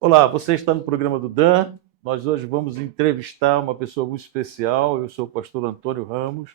Olá, você está no programa do Dan. Nós hoje vamos entrevistar uma pessoa muito especial. Eu sou o pastor Antônio Ramos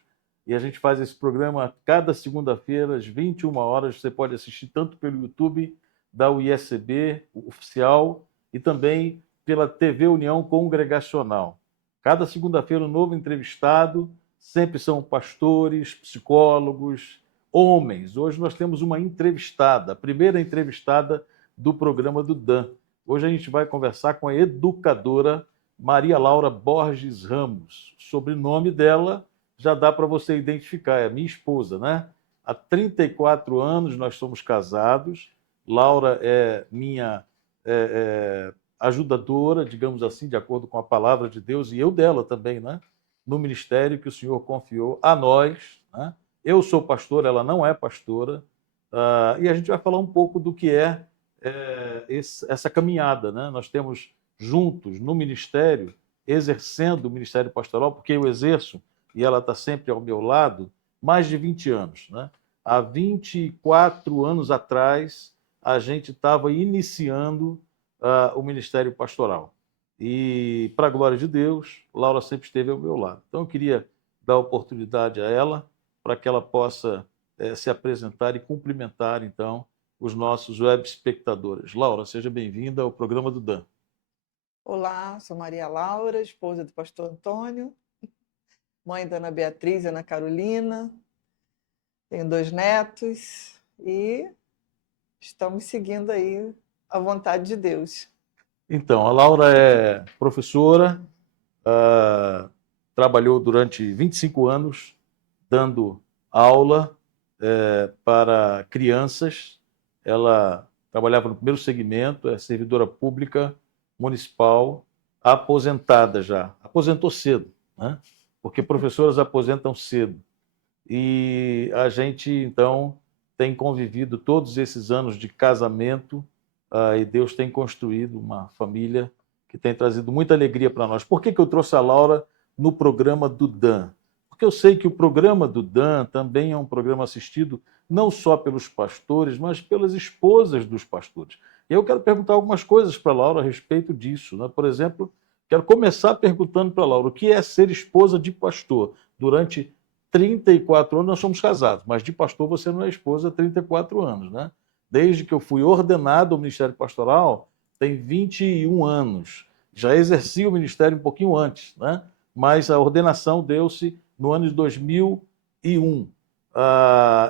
e a gente faz esse programa cada segunda-feira, às 21 horas. Você pode assistir tanto pelo YouTube da UISB, o oficial, e também pela TV União Congregacional. Cada segunda-feira, um novo entrevistado. Sempre são pastores, psicólogos, homens. Hoje nós temos uma entrevistada, a primeira entrevistada do programa do Dan. Hoje a gente vai conversar com a educadora Maria Laura Borges Ramos. O sobrenome dela já dá para você identificar, é minha esposa, né? Há 34 anos nós somos casados. Laura é minha ajudadora, digamos assim, de acordo com a palavra de Deus, e eu dela também, né? No ministério que o Senhor confiou a nós. Né? Eu sou pastor, ela não é pastora, e a gente vai falar um pouco do que essa caminhada. Né? Nós temos juntos no ministério, exercendo o ministério pastoral, porque eu exerço e ela está sempre ao meu lado, mais de 20 anos. Né? Há 24 anos atrás, a gente estava iniciando o ministério pastoral. E, para a glória de Deus, Laura sempre esteve ao meu lado. Então, eu queria dar oportunidade a ela para que ela possa se apresentar e cumprimentar, então, os nossos web espectadores. Laura, seja bem-vinda ao programa do Dan. Olá, sou Maria Laura, esposa do pastor Antônio, mãe da Ana Beatriz e Ana Carolina, tenho 2 netos e estamos seguindo aí a vontade de Deus. Então, a Laura é professora, ah, trabalhou durante 25 anos dando aula para crianças. Ela trabalhava no primeiro segmento, é servidora pública municipal, aposentada já. Aposentou cedo, né? Porque professoras aposentam cedo. E a gente, então, tem convivido todos esses anos de casamento, e Deus tem construído uma família que tem trazido muita alegria para nós. Por que eu trouxe a Laura no programa do Dan? Porque eu sei que o programa do Dan também é um programa assistido não só pelos pastores, mas pelas esposas dos pastores. E eu quero perguntar algumas coisas para a Laura a respeito disso. Né? Por exemplo, quero começar perguntando para a Laura o que é ser esposa de pastor. Durante 34 anos nós somos casados, mas de pastor você não é esposa há 34 anos, né? Desde que eu fui ordenado ao ministério pastoral, tem 21 anos. Já exerci o ministério um pouquinho antes, né? Mas a ordenação deu-se no ano de 2001.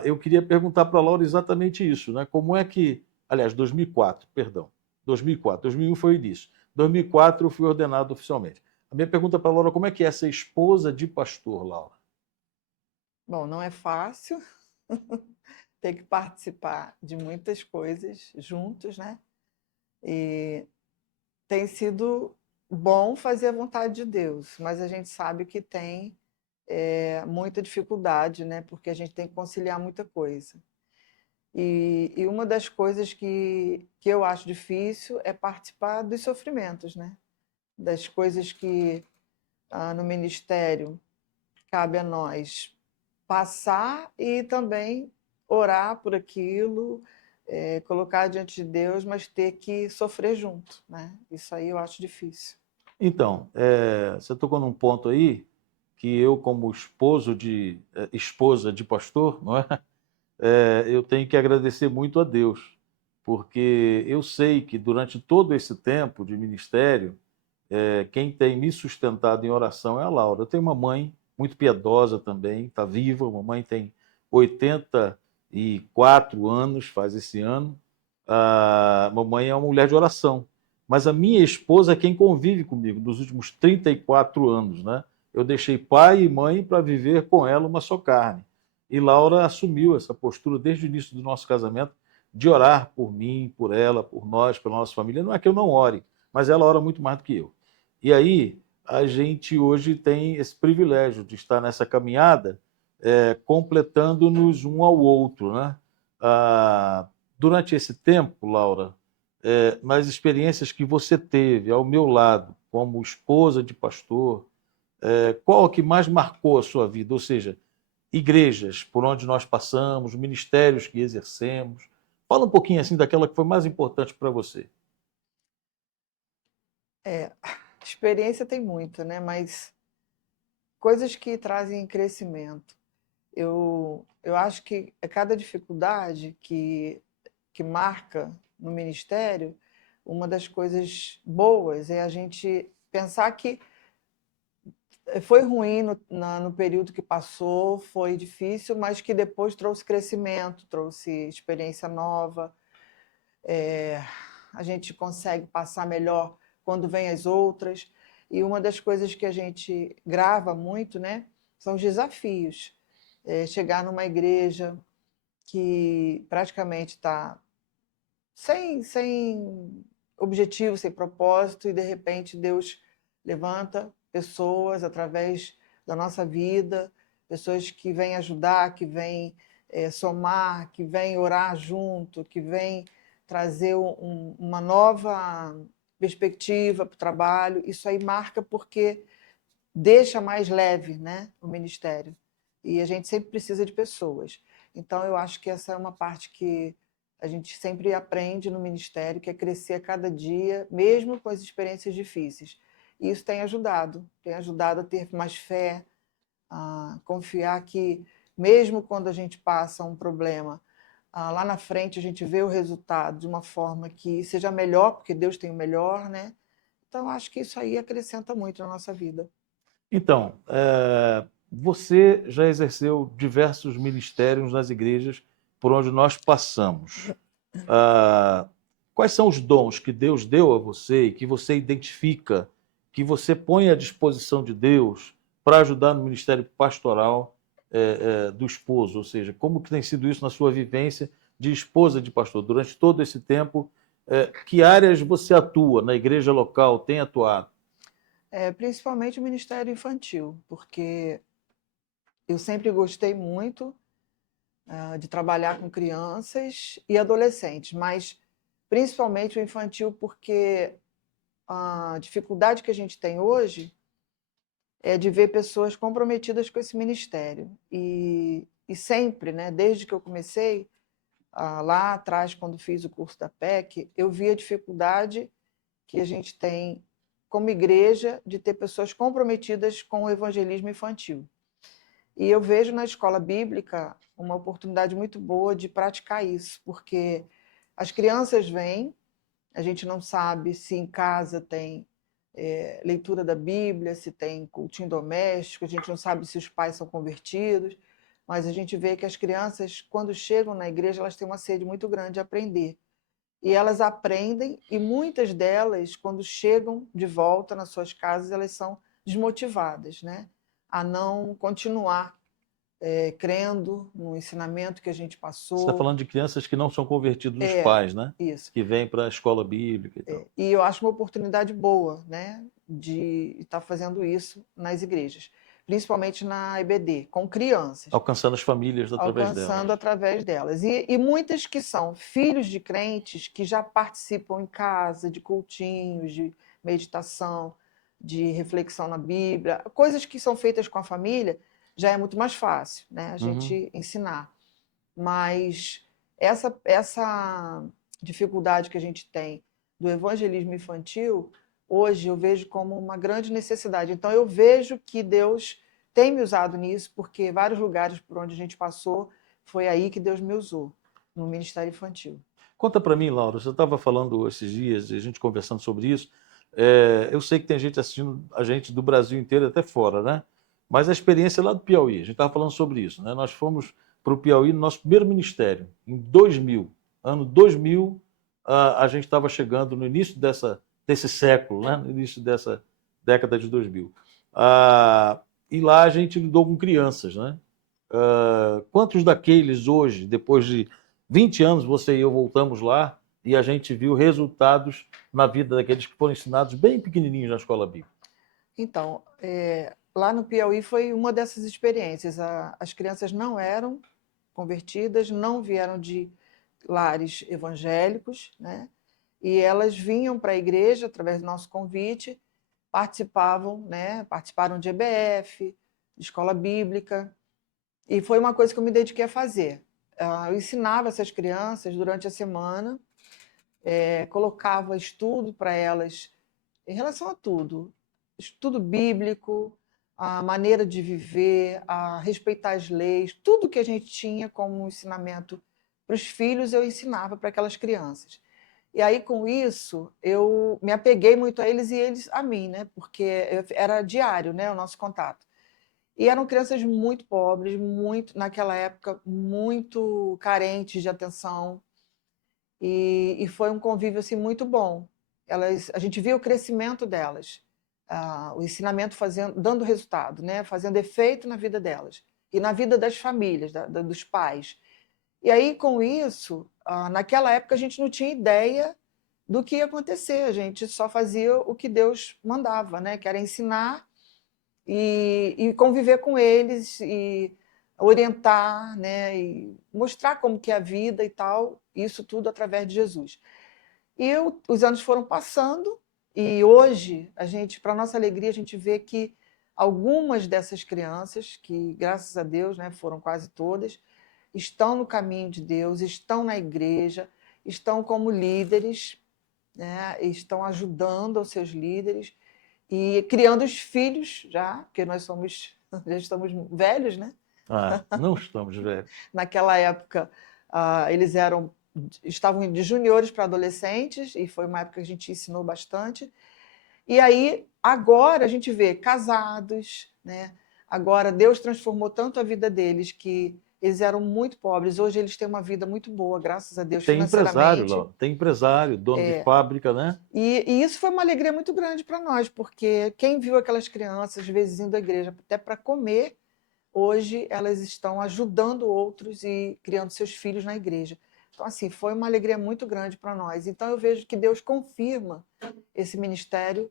Eu queria perguntar para a Laura exatamente isso, né? Como é que, aliás, 2004, perdão, 2004, 2001 foi o início. 2004 eu fui ordenado oficialmente. A minha pergunta para a Laura, como é que é ser esposa de pastor, Laura? Bom, não é fácil, ter que participar de muitas coisas juntos, né? E tem sido bom fazer a vontade de Deus, mas a gente sabe que tem muita dificuldade, né? Porque a gente tem que conciliar muita coisa. E uma das coisas que eu acho difícil é participar dos sofrimentos, né? Das coisas que no ministério cabe a nós passar e também orar por aquilo, colocar diante de Deus, mas ter que sofrer junto, né? Isso aí eu acho difícil. Então, você tocou num ponto aí que eu, como esposa de pastor, não é? Eu tenho que agradecer muito a Deus, porque eu sei que durante todo esse tempo de ministério, quem tem me sustentado em oração é a Laura. Eu tenho uma mãe muito piedosa também, está viva, a mamãe tem 84 anos, faz esse ano. A mamãe é uma mulher de oração. Mas a minha esposa é quem convive comigo nos últimos 34 anos. Né? Eu deixei pai e mãe para viver com ela uma só carne. E Laura assumiu essa postura desde o início do nosso casamento de orar por mim, por ela, por nós, pela nossa família. Não é que eu não ore, mas ela ora muito mais do que eu. E aí, a gente hoje tem esse privilégio de estar nessa caminhada, completando-nos um ao outro. Né? Durante esse tempo, Laura, nas experiências que você teve ao meu lado, como esposa de pastor, qual que mais marcou a sua vida? Ou seja, igrejas por onde nós passamos, ministérios que exercemos. Fala um pouquinho assim daquela que foi mais importante para você. Experiência tem muita, né? Mas coisas que trazem crescimento. Eu acho que cada dificuldade que marca no ministério, uma das coisas boas é a gente pensar que foi ruim no período que passou, foi difícil, mas que depois trouxe crescimento, trouxe experiência nova. A gente consegue passar melhor quando vem as outras. E uma das coisas que a gente grava muito, né, são os desafios. Chegar numa igreja que praticamente está sem objetivo, sem propósito, e de repente Deus levanta pessoas através da nossa vida, pessoas que vêm ajudar, que vêm somar, que vêm orar junto, que vêm trazer uma nova perspectiva para o trabalho. Isso aí marca porque deixa mais leve, né, o ministério. E a gente sempre precisa de pessoas. Então, eu acho que essa é uma parte que a gente sempre aprende no ministério, que é crescer a cada dia, mesmo com as experiências difíceis. E isso tem ajudado a ter mais fé, a confiar que, mesmo quando a gente passa um problema, lá na frente a gente vê o resultado de uma forma que seja melhor, porque Deus tem o melhor, né? Então, acho que isso aí acrescenta muito na nossa vida. Então, você já exerceu diversos ministérios nas igrejas por onde nós passamos. Ah, quais são os dons que Deus deu a você e que você identifica, que você põe à disposição de Deus para ajudar no ministério pastoral do esposo? Ou seja, como que tem sido isso na sua vivência de esposa de pastor? Durante todo esse tempo, que áreas você atua na igreja local, tem atuado? Principalmente o Ministério Infantil, porque eu sempre gostei muito de trabalhar com crianças e adolescentes, mas principalmente o infantil, porque a dificuldade que a gente tem hoje é de ver pessoas comprometidas com esse ministério. E sempre, né, desde que eu comecei, lá atrás, quando fiz o curso da PEC, eu vi a dificuldade que a gente tem como igreja de ter pessoas comprometidas com o evangelismo infantil. E eu vejo na escola bíblica uma oportunidade muito boa de praticar isso, porque as crianças vêm, a gente não sabe se em casa tem leitura da Bíblia, se tem cultinho doméstico, a gente não sabe se os pais são convertidos, mas a gente vê que as crianças, quando chegam na igreja, elas têm uma sede muito grande de aprender. E elas aprendem, e muitas delas, quando chegam de volta nas suas casas, elas são desmotivadas, né? A não continuar crendo no ensinamento que a gente Você está passou. falando de crianças que não são convertidos os pais, né? Isso. Que vêm para a escola bíblica e tal. E eu acho uma oportunidade boa, né, de estar fazendo isso nas igrejas, principalmente na IBD, com crianças, Alcançando as famílias através alcançando delas. através delas. E muitas que são filhos de crentes que já participam em casa de cultinhos, de meditação, de reflexão na Bíblia, coisas que são feitas com a família, já é muito mais fácil, né, a gente ensinar. Mas essa dificuldade que a gente tem do evangelismo infantil, hoje eu vejo como uma grande necessidade. Então eu vejo que Deus tem me usado nisso, porque vários lugares por onde a gente passou, foi aí que Deus me usou, no Ministério Infantil. Conta para mim, Laura, você estava falando esses dias, e a gente conversando sobre isso. Eu sei que tem gente assistindo a gente do Brasil inteiro, até fora, né? Mas a experiência é lá do Piauí, a gente estava falando sobre isso, né? Nós fomos para o Piauí no nosso primeiro ministério, em 2000. Ano 2000, a gente estava chegando no início desse século, né? No início dessa década de 2000. E lá a gente lidou com crianças, né? Quantos daqueles hoje, depois de 20 anos, você e eu voltamos lá e a gente viu resultados na vida daqueles que foram ensinados bem pequenininhos na escola bíblica? Então, lá no Piauí foi uma dessas experiências. As crianças não eram convertidas, não vieram de lares evangélicos, né? E elas vinham para a igreja através do nosso convite, participavam, né? Participaram de EBF, de escola bíblica, e foi uma coisa que eu me dediquei a fazer. Eu ensinava essas crianças durante a semana, colocava estudo para elas em relação a tudo. Estudo bíblico, a maneira de viver, a respeitar as leis, tudo que a gente tinha como ensinamento para os filhos, eu ensinava para aquelas crianças. E aí, com isso, eu me apeguei muito a eles e eles a mim, né? Porque era diário, né, o nosso contato. E eram crianças muito pobres, muito, naquela época, muito carentes de atenção. E foi um convívio assim, muito bom. A gente via o crescimento delas, o ensinamento dando resultado, né? Fazendo efeito na vida delas e na vida das famílias, dos pais. E aí, com isso, naquela época, a gente não tinha ideia do que ia acontecer, a gente só fazia o que Deus mandava, né? Que era ensinar e conviver com eles e orientar, né? E mostrar como que é a vida e tal, isso tudo através de Jesus. Os anos foram passando e hoje, para nossa alegria, a gente vê que algumas dessas crianças, que graças a Deus, né, foram quase todas, estão no caminho de Deus, estão na igreja, estão como líderes, né, estão ajudando os seus líderes e criando os filhos já, porque já estamos velhos, né? Não estamos velhos. Naquela época, eles estavam de juniores para adolescentes, e foi uma época que a gente ensinou bastante. E aí, agora, a gente vê casados, né? Agora, Deus transformou tanto a vida deles que eles eram muito pobres. Hoje, eles têm uma vida muito boa, graças a Deus, Tem empresário, financeiramente. Laura. Tem empresário, dono de fábrica, né? E isso foi uma alegria muito grande para nós, porque quem viu aquelas crianças, às vezes, indo à igreja até para comer, hoje elas estão ajudando outros e criando seus filhos na igreja. Então, assim, foi uma alegria muito grande para nós. Então, eu vejo que Deus confirma esse ministério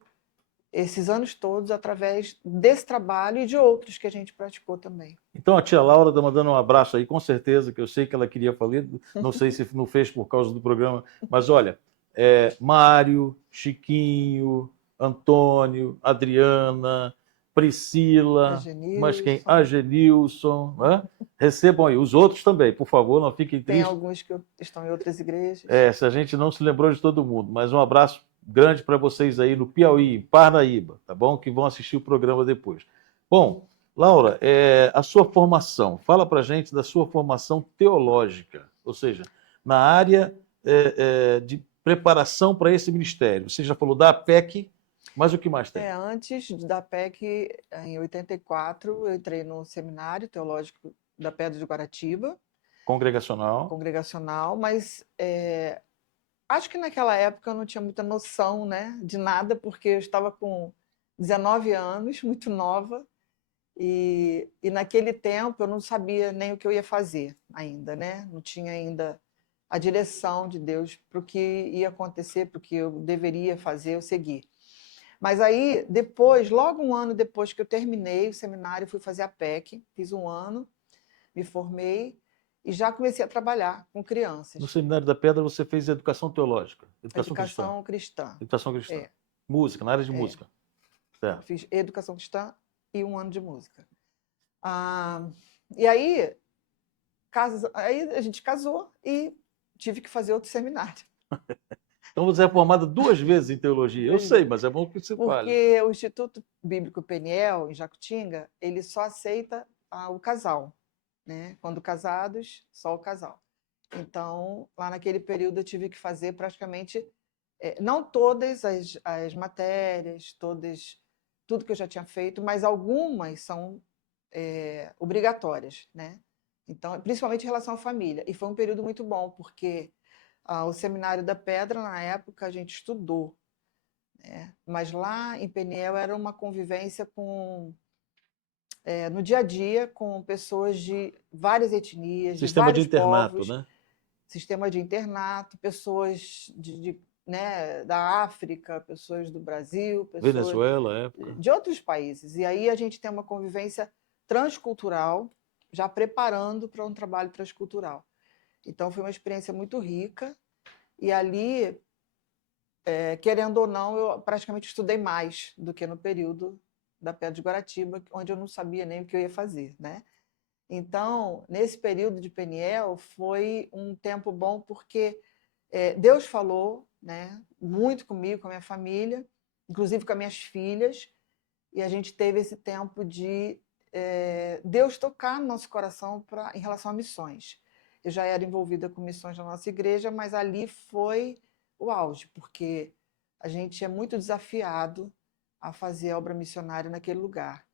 esses anos todos através desse trabalho e de outros que a gente praticou também. Então a tia Laura está mandando um abraço aí, com certeza, que eu sei que ela queria falar, não sei se não fez por causa do programa, mas olha, Mário, Chiquinho, Antônio, Adriana, Priscila, mas quem? Agenilson, né? Recebam aí, os outros também, por favor, não fiquem Tem tristes. alguns que estão em outras igrejas. Se a gente não se lembrou de todo mundo, mas um abraço grande para vocês aí no Piauí, em Parnaíba, tá bom? Que vão assistir o programa depois. Bom, Laura, a sua formação, fala para a gente da sua formação teológica, ou seja, na área de preparação para esse ministério. Você já falou da APEC, mas o que mais tem? Antes da PEC, em 84, eu entrei no Seminário Teológico da Pedra de Guaratiba. Congregacional, mas acho que naquela época eu não tinha muita noção, né, de nada, porque eu estava com 19 anos, muito nova, e naquele tempo eu não sabia nem o que eu ia fazer ainda, né? Não tinha ainda a direção de Deus para o que ia acontecer, para o que eu deveria fazer, eu seguir. Mas aí, depois, logo um ano depois que eu terminei o seminário, fui fazer a PEC, fiz um ano, me formei e já comecei a trabalhar com crianças. No Seminário da Pedra você fez educação teológica, Educação cristã. Educação cristã. Música, na área de música. Certo. Fiz educação cristã e um ano de música. E aí a gente casou e tive que fazer outro seminário. Então você é formada 2 vezes em teologia. Eu sei, mas é bom que você fale. Porque o Instituto Bíblico Peniel, em Jacutinga, ele só aceita o casal, né? Quando casados, só o casal. Então, lá naquele período eu tive que fazer praticamente, não todas as matérias, tudo que eu já tinha feito, mas algumas são obrigatórias, né? Então, principalmente em relação à família. E foi um período muito bom, porque o Seminário da Pedra, na época, a gente estudou, né? Mas lá em Peniel era uma convivência no dia a dia com pessoas de várias etnias, de vários povos. Né? Sistema de internato, pessoas né, da África, pessoas do Brasil, pessoas Venezuela, época. de outros países. E aí a gente tem uma convivência transcultural, já preparando para um trabalho transcultural. Então foi uma experiência muito rica. E ali, querendo ou não, eu praticamente estudei mais do que no período da Pedra de Guaratiba, onde eu não sabia nem o que eu ia fazer, né? Então, nesse período de Peniel, foi um tempo bom porque Deus falou, né, muito comigo, com a minha família, inclusive com as minhas filhas, e a gente teve esse tempo de Deus tocar no nosso coração em relação a missões. Eu já era envolvida com missões na nossa igreja, mas ali foi o auge, porque a gente é muito desafiado a fazer a obra missionária naquele lugar.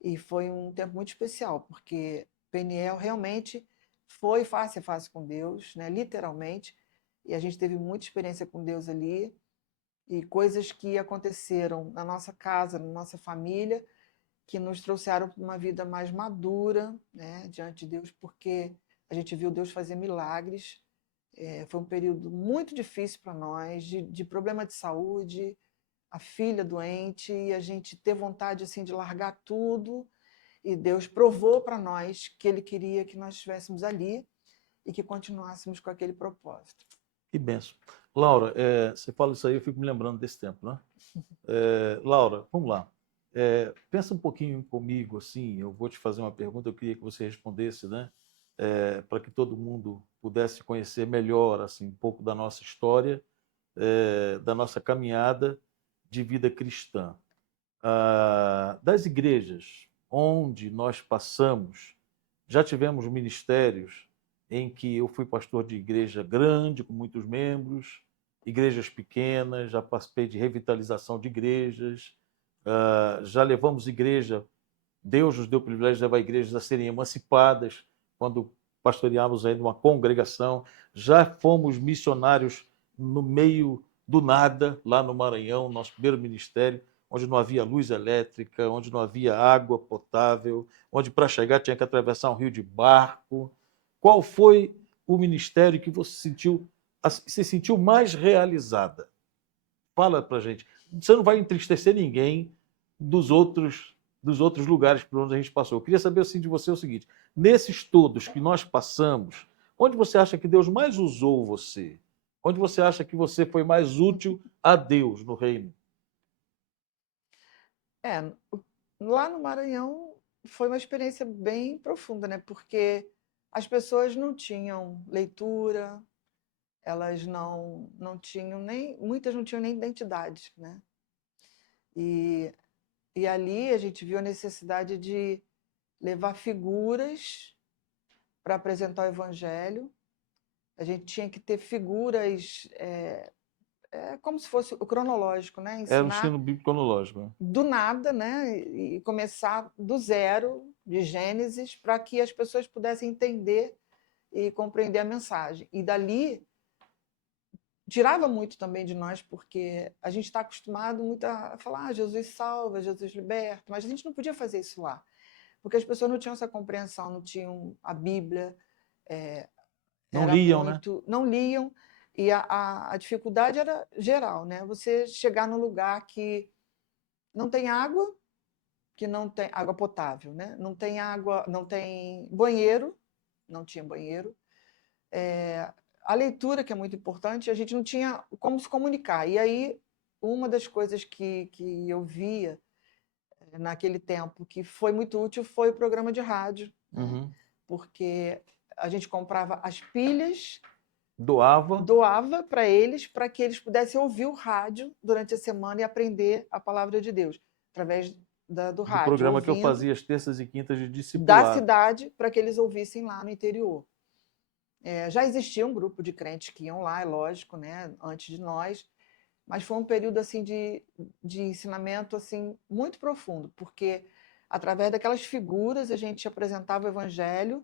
E foi um tempo muito especial, porque Peniel realmente foi face a face com Deus, né, literalmente, e a gente teve muita experiência com Deus ali, e coisas que aconteceram na nossa casa, na nossa família, que nos trouxeram para uma vida mais madura, né, diante de Deus, porque a gente viu Deus fazer milagres. Foi um período muito difícil para nós, de problema de saúde, a filha doente, e a gente ter vontade assim de largar tudo, e Deus provou para nós que Ele queria que nós estivéssemos ali e que continuássemos com aquele propósito. Que benção. Laura, você fala isso aí, eu fico me lembrando desse tempo, né? Laura, vamos lá. Pensa um pouquinho comigo, assim, eu vou te fazer uma pergunta, eu queria que você respondesse, né? Para que todo mundo pudesse conhecer melhor, assim, um pouco da nossa história, da nossa caminhada de vida cristã. Das igrejas onde nós passamos, já tivemos ministérios em que eu fui pastor de igreja grande, com muitos membros, igrejas pequenas, já participei de revitalização de igrejas, já levamos igreja, Deus nos deu o privilégio de levar igrejas a serem emancipadas, quando pastoreávamos ainda uma congregação, já fomos missionários no meio do nada, lá no Maranhão, nosso primeiro ministério, onde não havia luz elétrica, onde não havia água potável, onde para chegar tinha que atravessar um rio de barco. Qual foi o ministério que você se sentiu mais realizada? Fala para a gente. Você não vai entristecer ninguém dos outros lugares por onde a gente passou. Eu queria saber assim, de você o seguinte: nesses todos que nós passamos, onde você acha que Deus mais usou você? Onde você acha que você foi mais útil a Deus no reino? É, lá no Maranhão foi uma experiência bem profunda, né? Porque as pessoas não tinham leitura, elas não tinham nem, muitas não tinham nem identidade, né? E, e ali a gente viu a necessidade de levar figuras para apresentar o evangelho. A gente tinha que ter figuras, como se fosse o cronológico, né? Era um Ensinar ensino bíblico cronológico, né? do nada, né? E começar do zero, de Gênesis, para que as pessoas pudessem entender e compreender a mensagem. E dali tirava muito também de nós, porque a gente está acostumado muito a falar, Jesus salva, Jesus liberta, mas a gente não podia fazer isso lá, porque as pessoas não tinham essa compreensão, não tinham a Bíblia, Não era liam, né? muito, não liam, e a dificuldade era geral, né? Você chegar num lugar que não tem água, que não tem água potável, né? Não tem água, não tem banheiro, não tinha banheiro. A leitura, que é muito importante, a gente não tinha como se comunicar. E aí, uma das coisas que eu via naquele tempo que foi muito útil foi o programa de rádio, né? Uhum. Porque a gente comprava as pilhas, Doava doava para eles, para que eles pudessem ouvir o rádio durante a semana e aprender a palavra de Deus, através do do rádio, programa que eu ouvindo fazia às terças e quintas de da discipulado. cidade, para que eles ouvissem lá no interior. Já existia um grupo de crentes que iam lá, é lógico, né, antes de nós, mas foi um período assim de ensinamento assim muito profundo, porque através daquelas figuras a gente apresentava o evangelho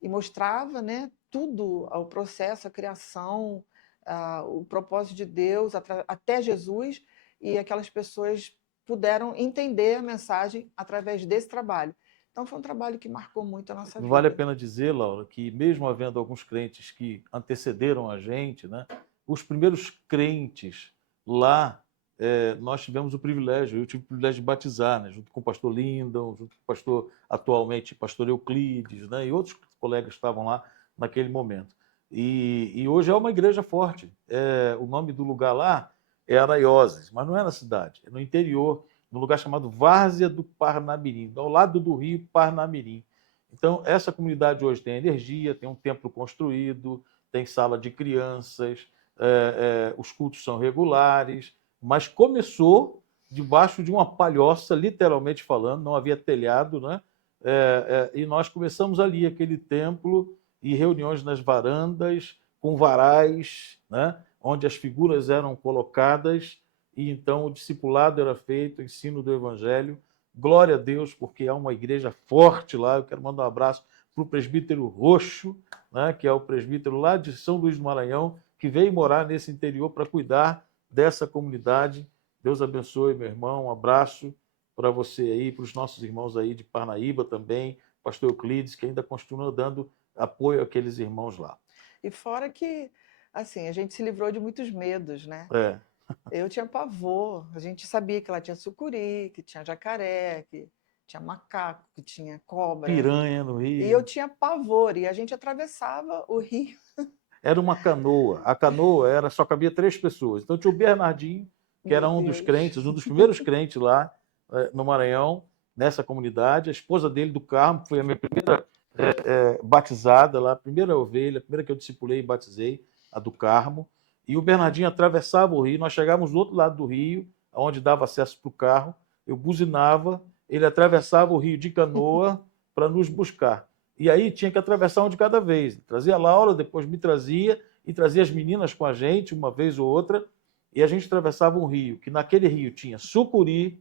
e mostrava, né, tudo, o processo, a criação, o propósito de Deus até Jesus, e aquelas pessoas puderam entender a mensagem através desse trabalho. Então foi um trabalho que marcou muito a nossa Vale a vida. pena dizer, Laura, que mesmo havendo alguns crentes que antecederam a gente, né, os primeiros crentes lá, nós tivemos o privilégio, eu tive o privilégio de batizar, né, junto com o pastor Lindon, junto com o pastor, atualmente, pastor Euclides, né, e outros colegas que estavam lá naquele momento. E hoje é uma igreja forte. O nome do lugar lá é Araioses, mas não é na cidade, é no interior, num lugar chamado Várzea do Parnamirim, ao lado do rio Parnamirim. Então, essa comunidade hoje tem energia, tem um templo construído, tem sala de crianças, os cultos são regulares, mas começou debaixo de uma palhoça, literalmente falando, não havia telhado, né? E nós começamos ali aquele templo e reuniões nas varandas, com varais, né? Onde as figuras eram colocadas e então o discipulado era feito, o ensino do evangelho. Glória a Deus, porque há uma igreja forte lá. Eu quero mandar um abraço para o presbítero Roxo, né? Que é o presbítero lá de São Luís do Maranhão, que veio morar nesse interior para cuidar dessa comunidade. Deus abençoe, meu irmão. Um abraço para você aí, para os nossos irmãos aí de Parnaíba também, pastor Euclides, que ainda continua dando apoio àqueles irmãos lá. E fora que, assim, a gente se livrou de muitos medos, né? É. Eu tinha pavor, a gente sabia que lá tinha sucuri, que tinha jacaré, que tinha macaco, que tinha cobra. Piranha no E eu Rio. tinha pavor, e a gente atravessava o rio. Era uma canoa. A canoa só cabia 3 pessoas. Então tinha o Bernardinho, que era Meu um dos Deus. crentes, um dos primeiros crentes lá no Maranhão, nessa comunidade. A esposa dele, do Carmo, foi a minha primeira batizada lá, a primeira ovelha, a primeira que eu discipulei e batizei, a do Carmo. E o Bernardinho atravessava o rio, nós chegávamos do outro lado do rio, onde dava acesso para o carro, eu buzinava, ele atravessava o rio de canoa para nos buscar. E aí tinha que atravessar um de cada vez. Trazia a Laura, depois me trazia, e trazia as meninas com a gente, uma vez ou outra, e a gente atravessava um rio, que naquele rio tinha sucuri,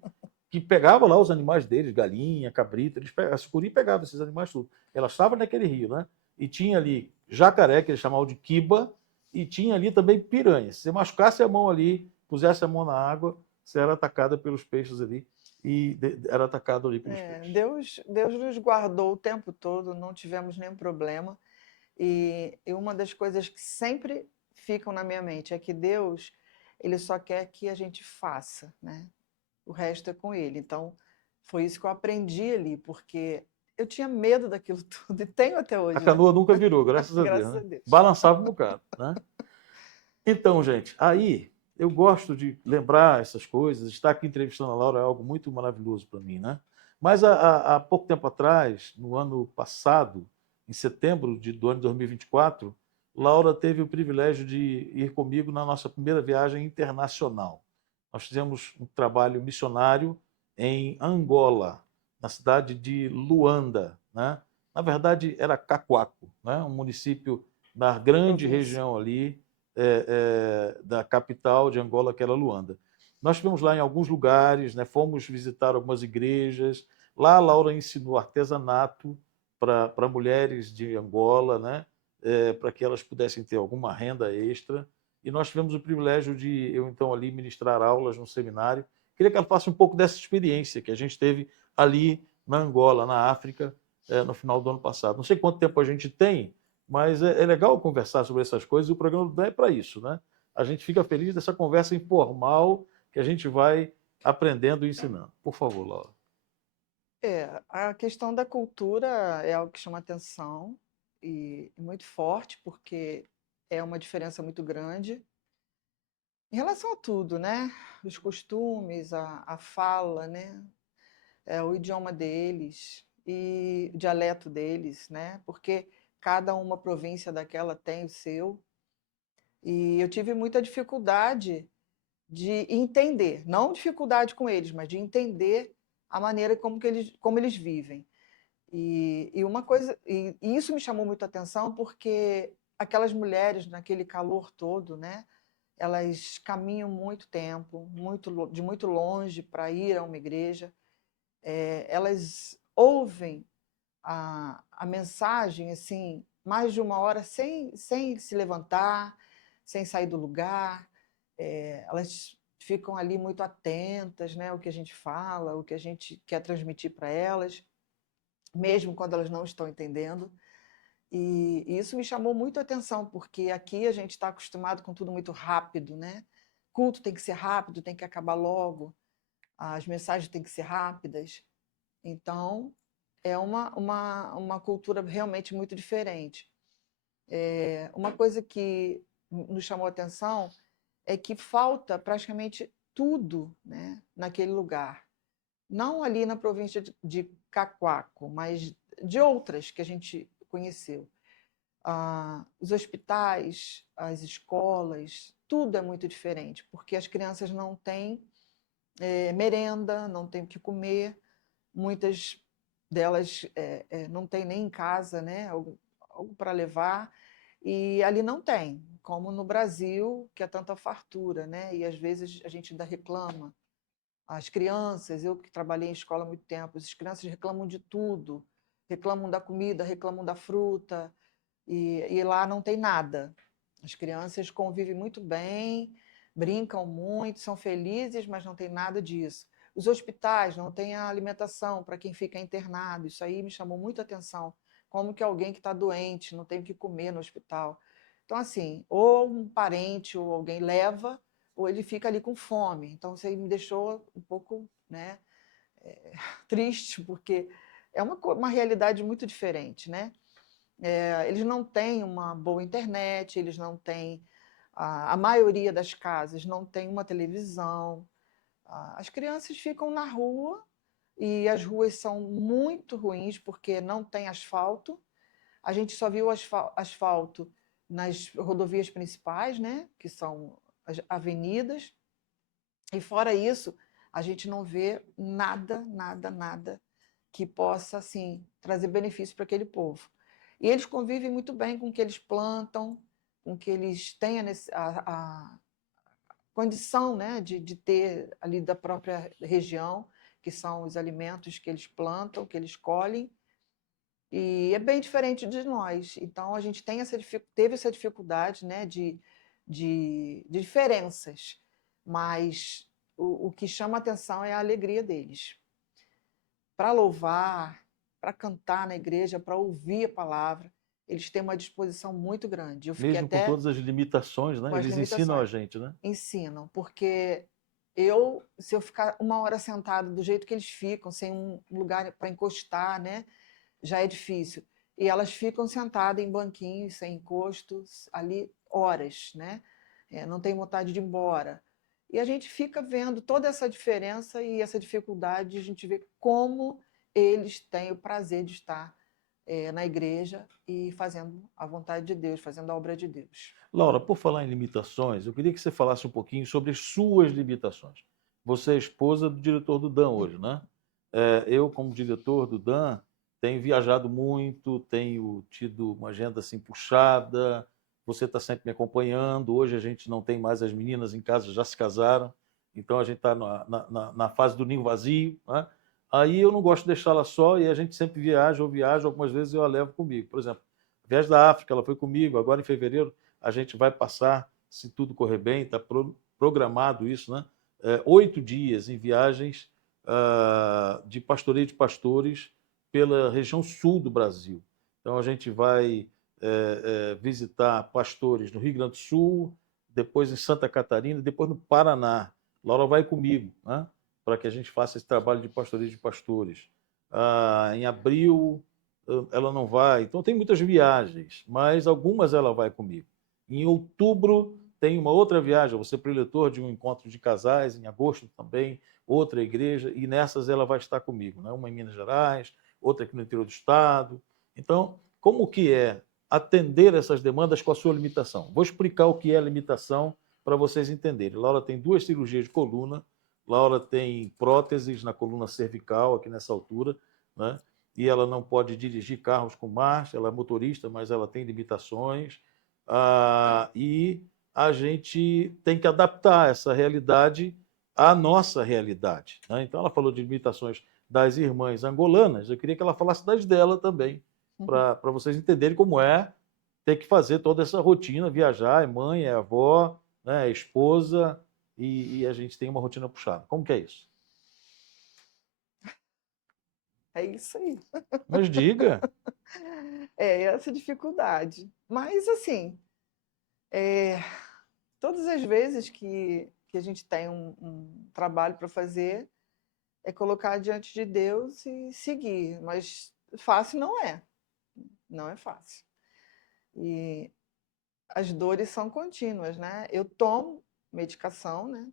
que pegava lá os animais deles, galinha, cabrito, a sucuri pegava esses animais tudo. Ela estava naquele rio, né? E tinha ali jacaré, que eles chamavam de quiba, e tinha ali também piranha. Se você machucasse a mão ali, pusesse a mão na água, você era atacada pelos peixes ali, e era atacado ali pelos peixes. Deus nos guardou o tempo todo, não tivemos nenhum problema. E uma das coisas que sempre ficam na minha mente é que Deus, ele só quer que a gente faça, né? O resto é com ele. Então, foi isso que eu aprendi ali, porque eu tinha medo daquilo tudo, e tenho até A hoje, né? canoa nunca virou, graças a Deus, Graças a né? Deus. Balançava um bocado, né? Então, gente, aí eu gosto de lembrar essas coisas. Estar aqui entrevistando a Laura é algo muito maravilhoso para mim, né? Mas há pouco tempo atrás, no ano passado, em setembro do ano de 2024, Laura teve o privilégio de ir comigo na nossa primeira viagem internacional. Nós fizemos um trabalho missionário em Angola, na cidade de Luanda, né? Na verdade, era Cacoaco, né? Um município da grande Província. região ali da capital de Angola, que era Luanda. Nós estivemos lá em alguns lugares, né? Fomos visitar algumas igrejas. Lá a Laura ensinou artesanato para mulheres de Angola, né? Para que elas pudessem ter alguma renda extra. E nós tivemos o privilégio de eu então ali ministrar aulas no seminário. Queria que ela faça um pouco dessa experiência que a gente teve ali na Angola, na África, no final do ano passado. Não sei quanto tempo a gente tem, mas é legal conversar sobre essas coisas e o programa do DAE é para isso, né? A gente fica feliz dessa conversa informal que a gente vai aprendendo e ensinando. Por favor, Laura. A questão da cultura é algo que chama atenção e muito forte, porque é uma diferença muito grande em relação a tudo, né? Os costumes, a fala, né? O idioma deles e o dialeto deles, né? Porque cada uma província daquela tem o seu. E eu tive muita dificuldade de entender, não dificuldade com eles, mas de entender a maneira como eles vivem. E uma coisa, e isso me chamou muito a atenção porque aquelas mulheres naquele calor todo, né? Elas caminham muito tempo, de muito longe para ir a uma igreja. Elas ouvem a mensagem assim mais de uma hora sem se levantar, sem sair do lugar. Elas ficam ali muito atentas, né, o que a gente fala, o que a gente quer transmitir para elas, mesmo quando elas não estão entendendo. E isso me chamou muito a atenção, porque aqui a gente está acostumado com tudo muito rápido, né? Culto tem que ser rápido, tem que acabar logo, as mensagens têm que ser rápidas. Então, é uma cultura realmente muito diferente. Uma coisa que nos chamou a atenção é que falta praticamente tudo, né, naquele lugar. Não ali na província de Cacoaco, mas de outras que a gente conheceu. Os hospitais, as escolas, tudo é muito diferente, porque as crianças não têm merenda, não tem o que comer. Muitas delas não tem nem em casa, né? Algo para levar. E ali não tem, como no Brasil, que é tanta fartura, né? E às vezes a gente ainda reclama. As crianças, eu que trabalhei em escola há muito tempo, as crianças reclamam de tudo. Reclamam da comida, reclamam da fruta, e lá não tem nada. As crianças convivem muito bem, brincam muito, são felizes, mas não tem nada disso. Os hospitais não têm a alimentação para quem fica internado. Isso aí me chamou muita atenção. Como que alguém que está doente não tem o que comer no hospital? Então, assim, ou um parente ou alguém leva, ou ele fica ali com fome. Então, isso aí me deixou um pouco, né, triste, porque é uma realidade muito diferente, né? Eles não têm uma boa internet, eles não têm. A maioria das casas não tem uma televisão. As crianças ficam na rua e as ruas são muito ruins porque não tem asfalto. A gente só viu asfalto nas rodovias principais, né, que são as avenidas. E fora isso, a gente não vê nada, nada, nada que possa assim trazer benefício para aquele povo. E eles convivem muito bem com o que eles plantam, com que eles têm a condição, né, de ter ali da própria região, que são os alimentos que eles plantam, que eles colhem, e é bem diferente de nós. Então a gente teve essa dificuldade, né, de diferenças, mas o que chama atenção é a alegria deles. Para louvar, para cantar na igreja, para ouvir a palavra, eles têm uma disposição muito grande. Eu fiquei Mesmo com até todas as limitações, com né? as Eles ensinam a limitações. gente, né? Ensinam, porque se eu ficar uma hora sentado do jeito que eles ficam, sem um lugar para encostar, né, já é difícil. E elas ficam sentadas em banquinhos, sem encostos, ali horas, né? Não tem vontade de ir embora. E a gente fica vendo toda essa diferença e essa dificuldade, a gente vê como eles têm o prazer de estar na igreja e fazendo a vontade de Deus, fazendo a obra de Deus. Laura, por falar em limitações, eu queria que você falasse um pouquinho sobre as suas limitações. Você é esposa do diretor do DAM hoje, né? Eu, como diretor do DAM, tenho viajado muito, tenho tido uma agenda assim puxada. Você está sempre me acompanhando. Hoje a gente não tem mais as meninas em casa, já se casaram, então a gente está na fase do ninho vazio, né? Aí eu não gosto de deixá-la só e a gente sempre viaja, algumas vezes eu a levo comigo. Por exemplo, a viagem da África, ela foi comigo, agora em fevereiro a gente vai passar, se tudo correr bem, está programado isso, né? 8 dias em viagens de pastoreio de pastores pela região sul do Brasil. Então a gente vai visitar pastores no Rio Grande do Sul, depois em Santa Catarina, depois no Paraná. Laura vai comigo, né? Para que a gente faça esse trabalho de pastoreio de pastores. Em abril ela não vai. Então tem muitas viagens, mas algumas ela vai comigo. Em outubro tem uma outra viagem, você preletor de um encontro de casais, em agosto também, outra igreja, e nessas ela vai estar comigo, né? Uma em Minas Gerais, outra aqui no interior do estado. Então, como que é atender essas demandas com a sua limitação? Vou explicar o que é a limitação para vocês entenderem. Laura tem 2 cirurgias de coluna, Laura tem próteses na coluna cervical, aqui nessa altura, né? E ela não pode dirigir carros com marcha, ela é motorista, mas ela tem limitações. E a gente tem que adaptar essa realidade à nossa realidade, né? Então, ela falou de limitações das irmãs angolanas, eu queria que ela falasse das dela também, para vocês entenderem como é ter que fazer toda essa rotina, viajar, é mãe, é avó, né, é esposa, e a gente tem uma rotina puxada. Como que é isso? É isso aí. Mas diga. É essa dificuldade. Mas, assim, é, todas as vezes que a gente tem um trabalho para fazer, é colocar diante de Deus e seguir. Mas fácil não é. Não é fácil. E as dores são contínuas, né? Eu tomo medicação, né?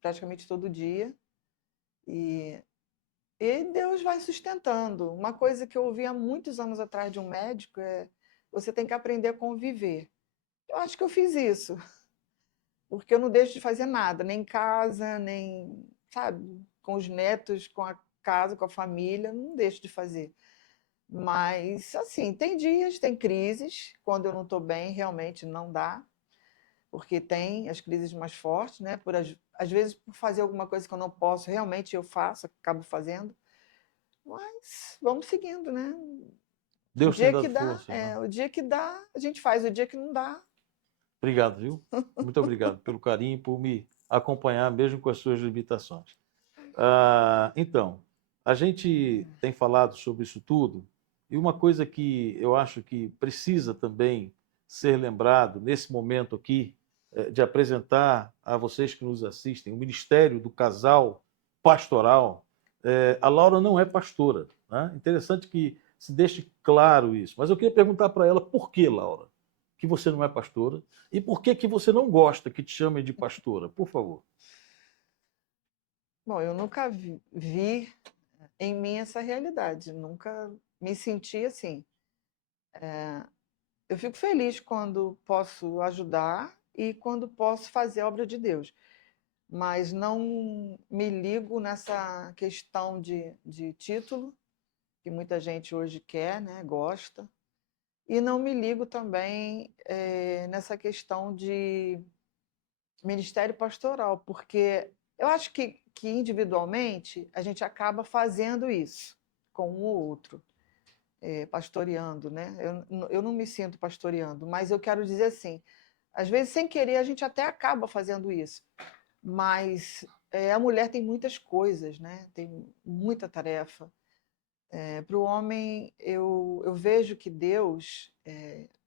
Praticamente todo dia. E, e Deus vai sustentando. Uma coisa que eu ouvi há muitos anos atrás de um médico é: você tem que aprender a conviver. Eu acho que eu fiz isso, porque eu não deixo de fazer nada, nem em casa, nem sabe, com os netos, com a casa, com a família, não deixo de fazer. Mas, assim, tem dias, tem crises, quando eu não estou bem, realmente não dá, porque tem as crises mais fortes, né? Às vezes, por fazer alguma coisa que eu não posso, realmente eu faço, acabo fazendo, mas vamos seguindo, né? O Deus tem dia que dado dá, forças, né? o dia que dá, a gente faz, o dia que não dá. Obrigado, viu? Muito obrigado pelo carinho, por me acompanhar, mesmo com as suas limitações. Então, a gente tem falado sobre isso tudo, e uma coisa que eu acho que precisa também ser lembrado nesse momento aqui, de apresentar a vocês que nos assistem o Ministério do Casal Pastoral. A Laura não é pastora, né? Interessante que se deixe claro isso. Mas eu queria perguntar para ela por que, Laura, que você não é pastora e por que que você não gosta que te chamem de pastora, por favor. Bom, eu nunca vi em mim essa realidade, nunca me senti assim. Eu fico feliz quando posso ajudar e quando posso fazer a obra de Deus, mas não me ligo nessa questão de título, que muita gente hoje quer, né, gosta, e não me ligo também nessa questão de ministério pastoral, porque eu acho que individualmente a gente acaba fazendo isso com um ou outro, pastoreando, né? Eu não me sinto pastoreando, mas eu quero dizer assim, às vezes sem querer a gente até acaba fazendo isso, mas a mulher tem muitas coisas, né? Tem muita tarefa. Para o homem, eu vejo que Deus,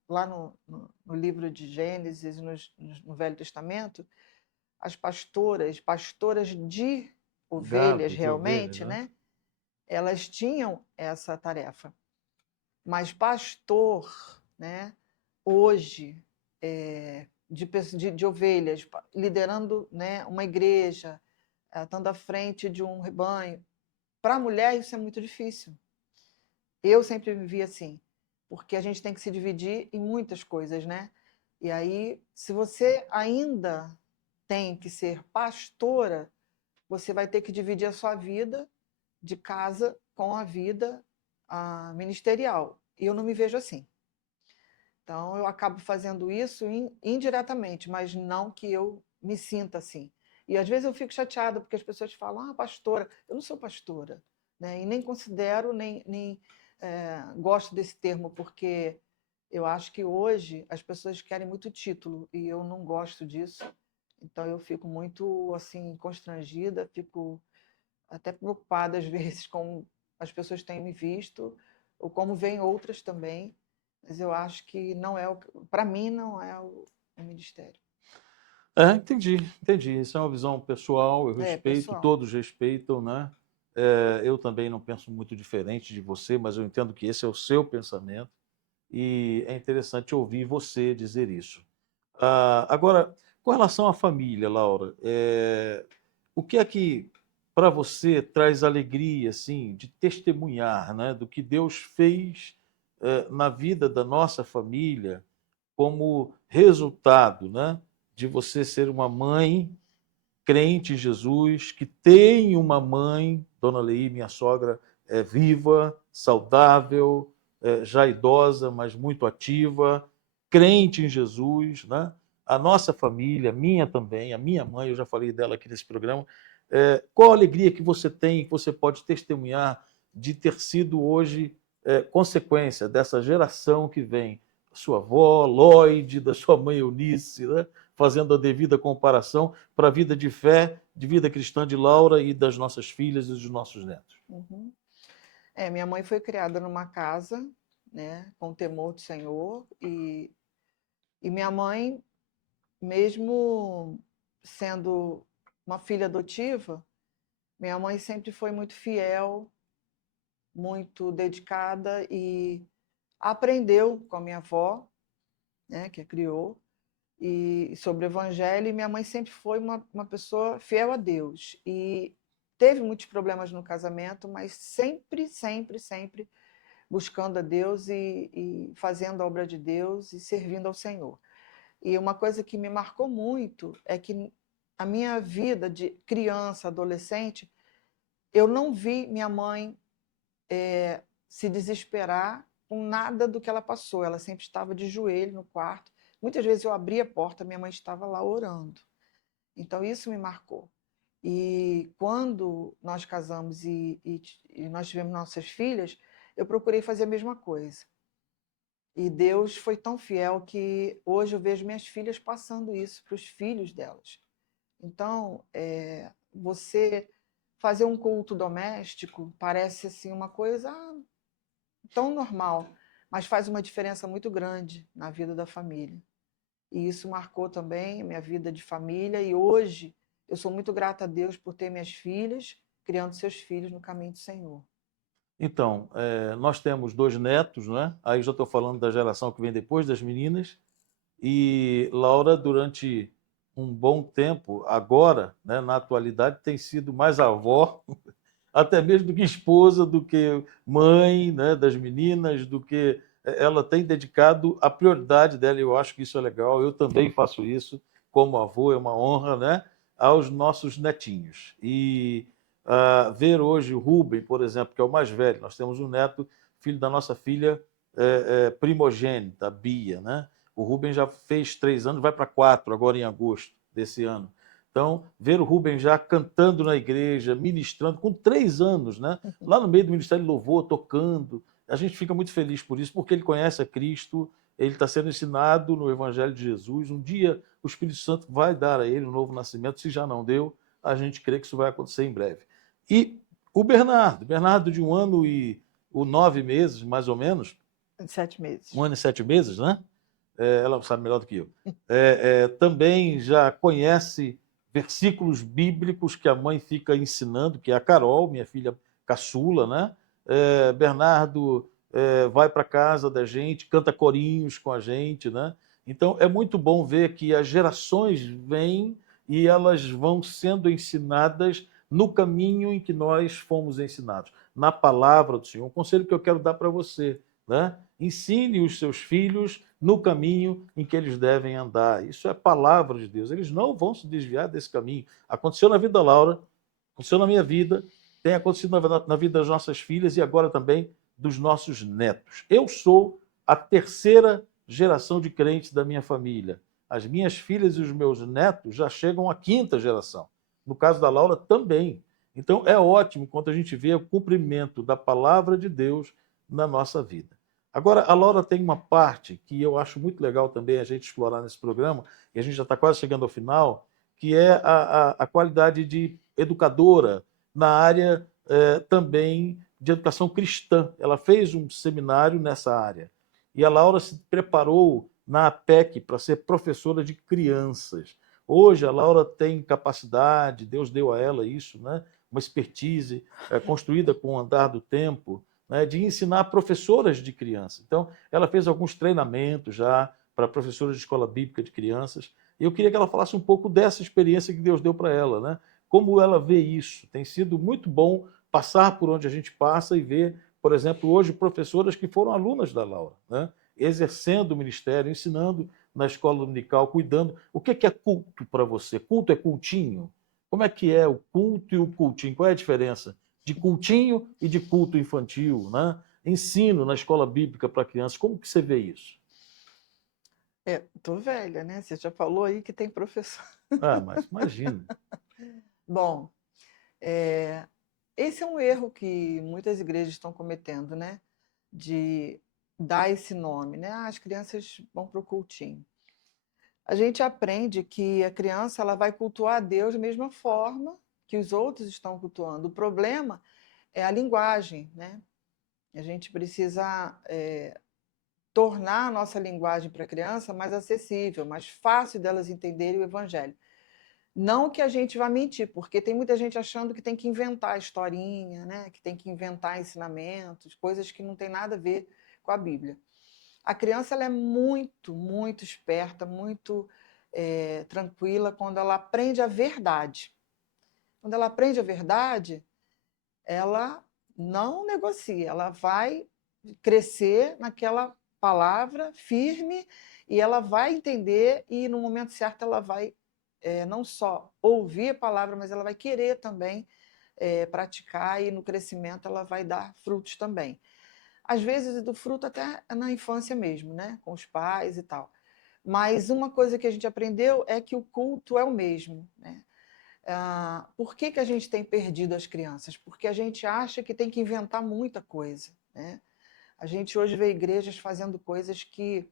lá no livro de Gênesis, no Velho Testamento, as pastoras de ovelhas Gado de ovelha, realmente, né? né? Elas tinham essa tarefa. Mas pastor, né? Hoje, de ovelhas, liderando, né, uma igreja, estando à frente de um rebanho, para a mulher isso é muito difícil. Eu sempre vivi assim, porque a gente tem que se dividir em muitas coisas, né? E aí, se você ainda tem que ser pastora, você vai ter que dividir a sua vida de casa com a vida ministerial. E eu não me vejo assim. Então, eu acabo fazendo isso indiretamente, mas não que eu me sinta assim. E às vezes eu fico chateada porque as pessoas falam, pastora. Eu não sou pastora, né? E nem considero, nem gosto desse termo, porque eu acho que hoje as pessoas querem muito título e eu não gosto disso. Então eu fico muito assim constrangida, fico até preocupada às vezes com as pessoas têm me visto ou como veem outras também, mas eu acho que não é para mim não é o ministério. Entendi, entendi. Isso é uma visão pessoal, eu É, respeito, pessoal. todos respeitam, né? Eu também não penso muito diferente de você, mas eu entendo que esse é o seu pensamento e é interessante ouvir você dizer isso. Agora, com relação à família, Laura, o que é que para você traz alegria, assim, de testemunhar, né, do que Deus fez na vida da nossa família como resultado, né, de você ser uma mãe crente em Jesus, que tem uma mãe, Dona Leí, minha sogra, viva, saudável, já idosa, mas muito ativa, crente em Jesus, né? A nossa família, minha também, a minha mãe, eu já falei dela aqui nesse programa. Qual a alegria que você tem, que você pode testemunhar de ter sido hoje consequência dessa geração que vem? Da sua avó, Lloyd, da sua mãe Eunice, né? Fazendo a devida comparação para a vida de fé, de vida cristã de Laura e das nossas filhas e dos nossos netos. Uhum. Minha mãe foi criada numa casa, né, com temor do Senhor e minha mãe, mesmo sendo uma filha adotiva, minha mãe sempre foi muito fiel, muito dedicada e aprendeu com a minha avó, né, que a criou, e sobre o evangelho, e minha mãe sempre foi uma pessoa fiel a Deus. E teve muitos problemas no casamento, mas sempre, sempre, sempre buscando a Deus e fazendo a obra de Deus e servindo ao Senhor. E uma coisa que me marcou muito é que a minha vida de criança, adolescente, eu não vi minha mãe se desesperar com nada do que ela passou. Ela sempre estava de joelho no quarto. Muitas vezes eu abria a porta, minha mãe estava lá orando. Então, isso me marcou. E quando nós casamos e nós tivemos nossas filhas, eu procurei fazer a mesma coisa. E Deus foi tão fiel que hoje eu vejo minhas filhas passando isso para os filhos delas. Então, você fazer um culto doméstico parece assim uma coisa tão normal, mas faz uma diferença muito grande na vida da família. E isso marcou também a minha vida de família. E hoje eu sou muito grata a Deus por ter minhas filhas, criando seus filhos no caminho do Senhor. Então, nós temos 2 netos, né? Aí eu já estou falando da geração que vem depois das meninas. E Laura, durante um bom tempo, agora, né, na atualidade, tem sido mais avó, até mesmo do que esposa, do que mãe, né, das meninas, do que ela tem dedicado a prioridade dela. Eu acho que isso é legal. Eu também faço isso como avô, é uma honra, né, aos nossos netinhos. E ver hoje o Rubem, por exemplo, que é o mais velho, nós temos um neto, filho da nossa filha primogênita, a Bia, né? O Rubem já fez 3 anos, vai para 4 agora em agosto desse ano. Então, ver o Rubem já cantando na igreja, ministrando, com 3 anos, né? Lá no meio do Ministério de Louvor, tocando. A gente fica muito feliz por isso, porque ele conhece a Cristo, ele está sendo ensinado no Evangelho de Jesus. Um dia o Espírito Santo vai dar a ele um novo nascimento, se já não deu, a gente crê que isso vai acontecer em breve. E o Bernardo de 1 ano e 9 meses, mais ou menos, 7 meses. 1 ano e 7 meses, né? Ela sabe melhor do que eu. Também já conhece versículos bíblicos que a mãe fica ensinando, que é a Carol, minha filha caçula, né? Bernardo vai para casa da gente, canta corinhos com a gente, né? Então é muito bom ver que as gerações vêm e elas vão sendo ensinadas no caminho em que nós fomos ensinados, na palavra do Senhor. Um conselho que eu quero dar para você, né? Ensine os seus filhos no caminho em que eles devem andar. Isso é palavra de Deus. Eles não vão se desviar desse caminho. Aconteceu na vida da Laura, aconteceu na minha vida, tem acontecido na vida das nossas filhas e agora também dos nossos netos. Eu sou a 3ª geração de crentes da minha família. As minhas filhas e os meus netos já chegam à 5ª geração. No caso da Laura, também. Então, é ótimo quando a gente vê o cumprimento da palavra de Deus na nossa vida. Agora, a Laura tem uma parte que eu acho muito legal também a gente explorar nesse programa, e a gente já está quase chegando ao final, que é a qualidade de educadora na área também de educação cristã. Ela fez um seminário nessa área. E a Laura se preparou na APEC para ser professora de crianças. Hoje a Laura tem capacidade, Deus deu a ela isso, né? Uma expertise construída com o andar do tempo, né, de ensinar professoras de crianças. Então, ela fez alguns treinamentos já para professoras de escola bíblica de crianças. E eu queria que ela falasse um pouco dessa experiência que Deus deu para ela, né? Como ela vê isso. Tem sido muito bom passar por onde a gente passa e ver, por exemplo, hoje professoras que foram alunas da Laura, né? Exercendo o ministério, ensinando na escola dominical, cuidando. O que é culto para você? Culto é cultinho? Como é que é o culto e o cultinho? Qual é a diferença de cultinho e de culto infantil, né? Ensino na escola bíblica para crianças. Como que você vê isso? Tô velha, né? Você já falou aí que tem professor. Ah, mas imagina. Bom, esse é um erro que muitas igrejas estão cometendo, né? De dar esse nome, né? As crianças vão para o cultinho. A gente aprende que a criança ela vai cultuar a Deus da mesma forma que os outros estão cultuando. O problema é a linguagem, né? A gente precisa tornar a nossa linguagem para a criança mais acessível, mais fácil delas entenderem o Evangelho. Não que a gente vá mentir, porque tem muita gente achando que tem que inventar historinha, né? Que tem que inventar ensinamentos, coisas que não tem nada a ver com a Bíblia. A criança ela é muito, muito esperta, muito tranquila quando ela aprende a verdade. Quando ela aprende a verdade, ela não negocia, ela vai crescer naquela palavra firme e ela vai entender e no momento certo ela vai não só ouvir a palavra, mas ela vai querer também praticar, e no crescimento ela vai dar frutos também. Às vezes do fruto até na infância mesmo, né? Com os pais e tal. Mas uma coisa que a gente aprendeu é que o culto é o mesmo, né? Por que que a gente tem perdido as crianças? Porque a gente acha que tem que inventar muita coisa, né? A gente hoje vê igrejas fazendo coisas que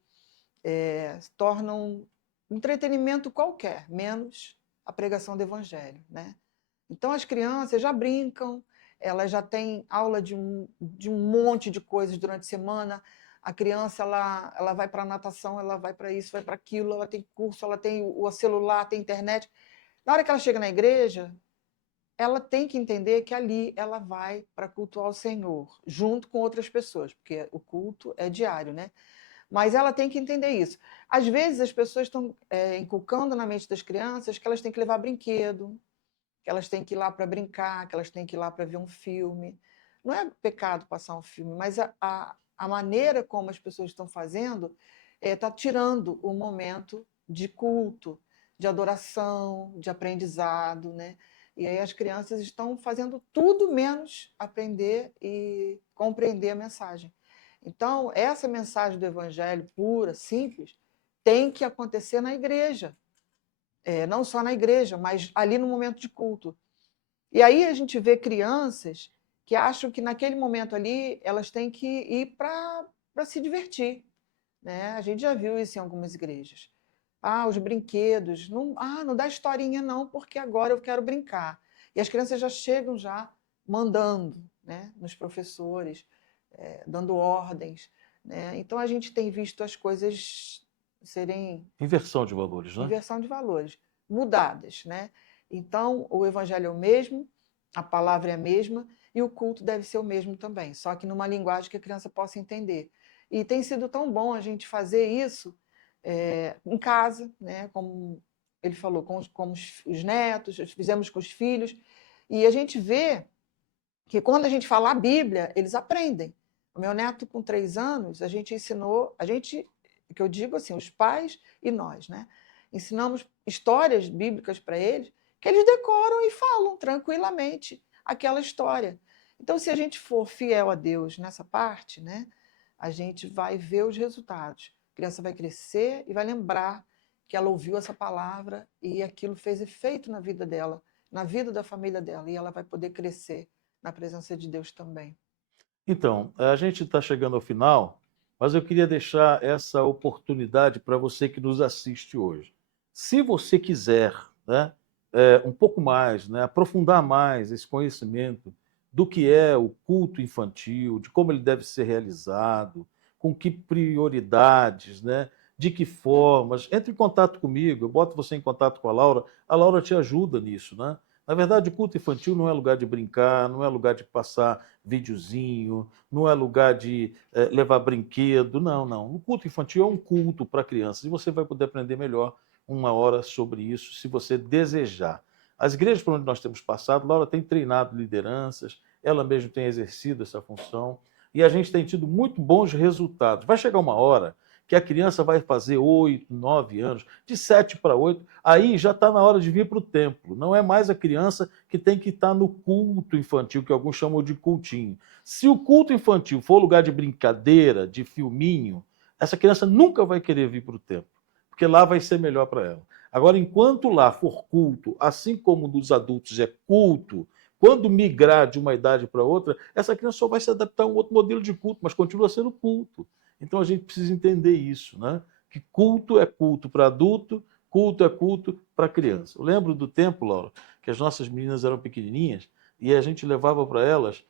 se tornam um entretenimento qualquer, menos a pregação do evangelho, né? Então as crianças já brincam, elas já têm aula de um monte de coisas durante a semana. A criança ela vai para a natação, ela vai para isso, vai para aquilo, ela tem curso, ela tem o celular, tem internet. Na hora que ela chega na igreja, ela tem que entender que ali ela vai para cultuar o Senhor, junto com outras pessoas, porque o culto é diário, né? Mas ela tem que entender isso. Às vezes as pessoas estão inculcando na mente das crianças que elas têm que levar brinquedo, que elas têm que ir lá para brincar, que elas têm que ir lá para ver um filme. Não é pecado passar um filme, mas a maneira como as pessoas estão fazendo está tirando o momento de culto, de adoração, de aprendizado, né? E aí as crianças estão fazendo tudo menos aprender e compreender a mensagem. Então, essa mensagem do evangelho pura, simples, tem que acontecer na igreja. Não só na igreja, mas ali no momento de culto. E aí a gente vê crianças que acham que naquele momento ali elas têm que ir para se divertir, né? A gente já viu isso em algumas igrejas. Os brinquedos, não dá historinha não, porque agora eu quero brincar. E as crianças já chegam já mandando, né, nos professores, dando ordens, né? Então a gente tem visto as coisas serem Inversão de valores, né? inversão de valores, mudadas, né? Então, o evangelho é o mesmo, a palavra é a mesma e o culto deve ser o mesmo também, só que numa linguagem que a criança possa entender. E tem sido tão bom a gente fazer isso em casa, né? Como ele falou, com os netos, fizemos com os filhos, e a gente vê que quando a gente fala a Bíblia, eles aprendem. O meu neto, com 3 anos, a gente ensinou, que eu digo assim, os pais e nós, né? Ensinamos histórias bíblicas para eles, que eles decoram e falam tranquilamente aquela história. Então, se a gente for fiel a Deus nessa parte, né, a gente vai ver os resultados. A criança vai crescer e vai lembrar que ela ouviu essa palavra e aquilo fez efeito na vida dela, na vida da família dela, e ela vai poder crescer na presença de Deus também. Então, a gente está chegando ao final, mas eu queria deixar essa oportunidade para você que nos assiste hoje. Se você quiser, né, um pouco mais, né, aprofundar mais esse conhecimento do que é o culto infantil, de como ele deve ser realizado, com que prioridades, né, de que formas, entre em contato comigo, eu boto você em contato com a Laura te ajuda nisso, né? Na verdade, o culto infantil não é lugar de brincar, não é lugar de passar videozinho, não é lugar de levar brinquedo, não, não. O culto infantil é um culto para crianças e você vai poder aprender melhor 1 hora sobre isso, se você desejar. As igrejas por onde nós temos passado, Laura tem treinado lideranças, ela mesma tem exercido essa função e a gente tem tido muito bons resultados. Vai chegar uma hora que a criança vai fazer 8, 9 anos, de 7 para 8, aí já está na hora de vir para o templo. Não é mais a criança que tem que estar no culto infantil, que alguns chamam de cultinho. Se o culto infantil for lugar de brincadeira, de filminho, essa criança nunca vai querer vir para o templo, porque lá vai ser melhor para ela. Agora, enquanto lá for culto, assim como dos adultos é culto, quando migrar de uma idade para outra, essa criança só vai se adaptar a um outro modelo de culto, mas continua sendo culto. Então a gente precisa entender isso, né? Que culto é culto para adulto, culto é culto para criança. Eu lembro do tempo, Laura, que as nossas meninas eram pequenininhas e a gente levava para elas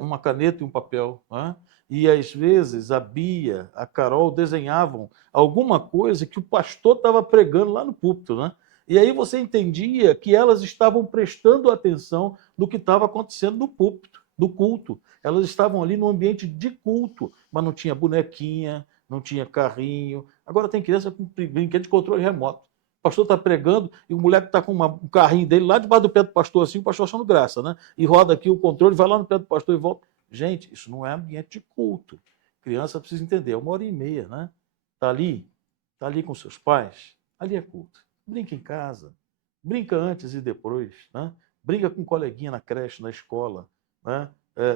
uma caneta e um papel, né? E às vezes a Bia, a Carol desenhavam alguma coisa que o pastor estava pregando lá no púlpito, né? E aí você entendia que elas estavam prestando atenção no que estava acontecendo no púlpito, no culto. Elas estavam ali no ambiente de culto, mas não tinha bonequinha, não tinha carrinho. Agora tem criança com brinquedo de controle remoto. O pastor está pregando e o moleque está com um carrinho dele lá debaixo do pé do pastor, assim, o pastor achando graça, né? E roda aqui o controle, vai lá no pé do pastor e volta. Gente, isso não é ambiente de culto. Criança precisa entender, é 1 hora e meia, né? Está ali com seus pais, ali é culto. Brinca em casa, Brinca antes e depois, né? Brinca com um coleguinha na creche, na escola, né?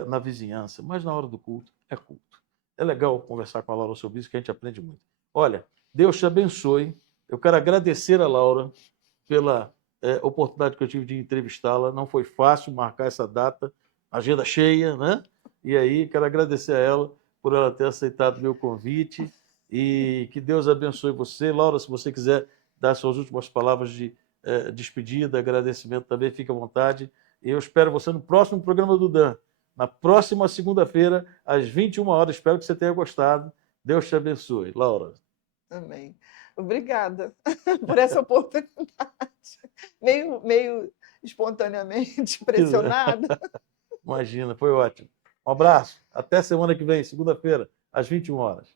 Na vizinhança, mas na hora do culto, é culto. É legal conversar com a Laura sobre isso, que a gente aprende muito. Olha, Deus te abençoe. Eu quero agradecer a Laura pela oportunidade que eu tive de entrevistá-la. Não foi fácil marcar essa data, agenda cheia, né? E aí, quero agradecer a ela por ela ter aceitado o meu convite e que Deus abençoe você. Laura, se você quiser dar suas últimas palavras de despedida, agradecimento também, fique à vontade. E eu espero você no próximo programa do Dan, na próxima segunda-feira, às 21 horas. Espero que você tenha gostado. Deus te abençoe. Laura. Também. Obrigada por essa oportunidade. Meio espontaneamente pressionada. Imagina, foi ótimo. Um abraço. Até semana que vem, segunda-feira, às 21 horas.